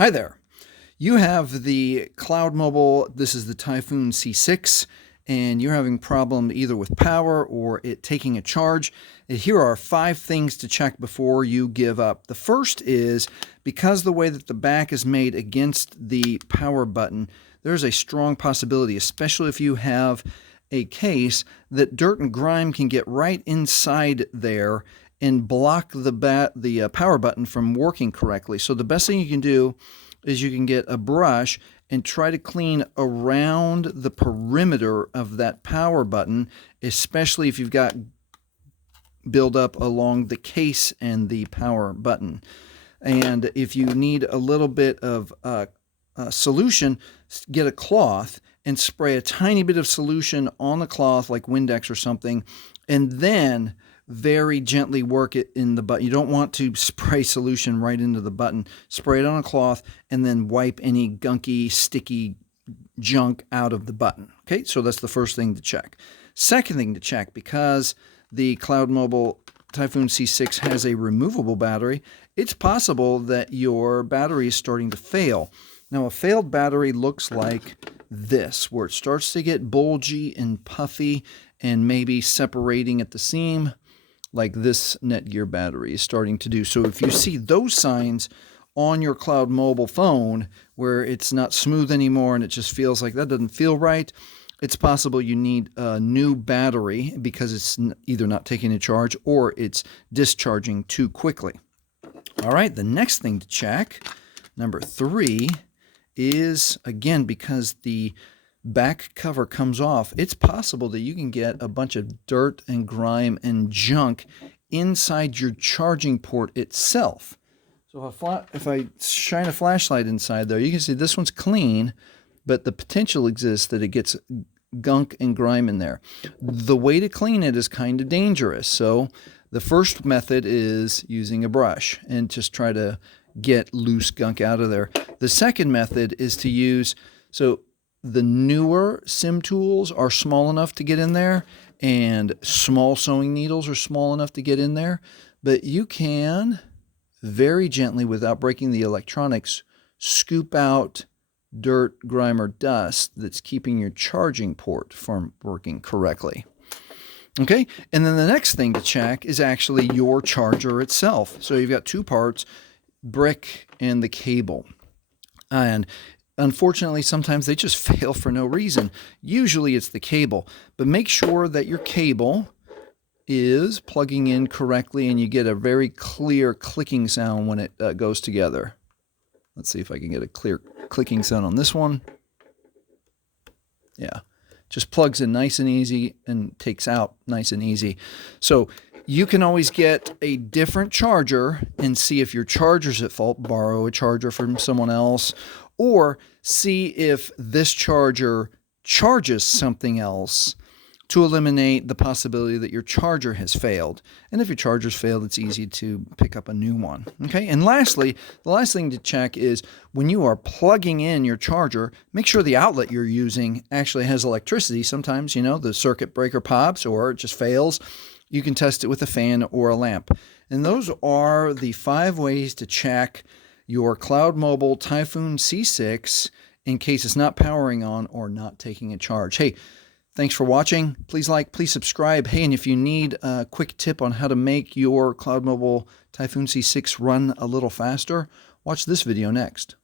Hi there. You have the Cloud Mobile, this is the Typhoon C6, and you're having problem either with power or it taking a charge. And here are 5 things to check before you give up. The first is, because the way that the back is made against the power button, there's a strong possibility, especially if you have a case, that dirt and grime can get right inside there and block the power button from working correctly. So the best thing you can do is you can get a brush and try to clean around the perimeter of that power button, especially if you've got buildup along the case and the power button. And if you need a little bit of solution, get a cloth and spray a tiny bit of solution on the cloth, like Windex or something, and then very gently work it in the button. You don't want to spray solution right into the button. Spray it on a cloth and then wipe any gunky, sticky junk out of the button. Okay, so that's the first thing to check. Second thing to check, because the Cloud Mobile Typhoon C6 has a removable battery, it's possible that your battery is starting to fail. Now, a failed battery looks like this, where it starts to get bulgy and puffy and maybe separating at the seam, like this Netgear battery is starting to do. So if you see those signs on your Cloud Mobile phone where it's not smooth anymore and it just feels like that doesn't feel right, it's possible you need a new battery because it's either not taking a charge or it's discharging too quickly. All right, the next thing to check, number 3, is, again, because the back cover comes off, it's possible that you can get a bunch of dirt and grime and junk inside your charging port itself. So if I shine a flashlight inside there, you can see this one's clean, but the potential exists that it gets gunk and grime in there. The way to clean it is kind of dangerous. So the first method is using a brush and just try to get loose gunk out of there. The second method is to use, so the newer sim tools are small enough to get in there, and small sewing needles are small enough to get in there, but you can very gently, without breaking the electronics, scoop out dirt, grime, or dust that's keeping your charging port from working correctly. Okay, and then the next thing to check is actually your charger itself. So you've got 2 parts, brick and the cable. And unfortunately, sometimes they just fail for no reason. Usually it's the cable, but make sure that your cable is plugging in correctly and you get a very clear clicking sound when it goes together. Let's see if I can get a clear clicking sound on this one. Yeah, just plugs in nice and easy and takes out nice and easy. So you can always get a different charger and see if your charger's at fault, borrow a charger from someone else, or see if this charger charges something else to eliminate the possibility that your charger has failed. And if your charger's failed, it's easy to pick up a new one. Okay, and lastly, the last thing to check is when you are plugging in your charger, make sure the outlet you're using actually has electricity. Sometimes, you know, the circuit breaker pops or it just fails. You can test it with a fan or a lamp. And those are the 5 ways to check your Cloud Mobile Typhoon C6 in case it's not powering on or not taking a charge. Hey, thanks for watching. Please like, please subscribe. Hey, and if you need a quick tip on how to make your Cloud Mobile Typhoon C6 run a little faster, watch this video next.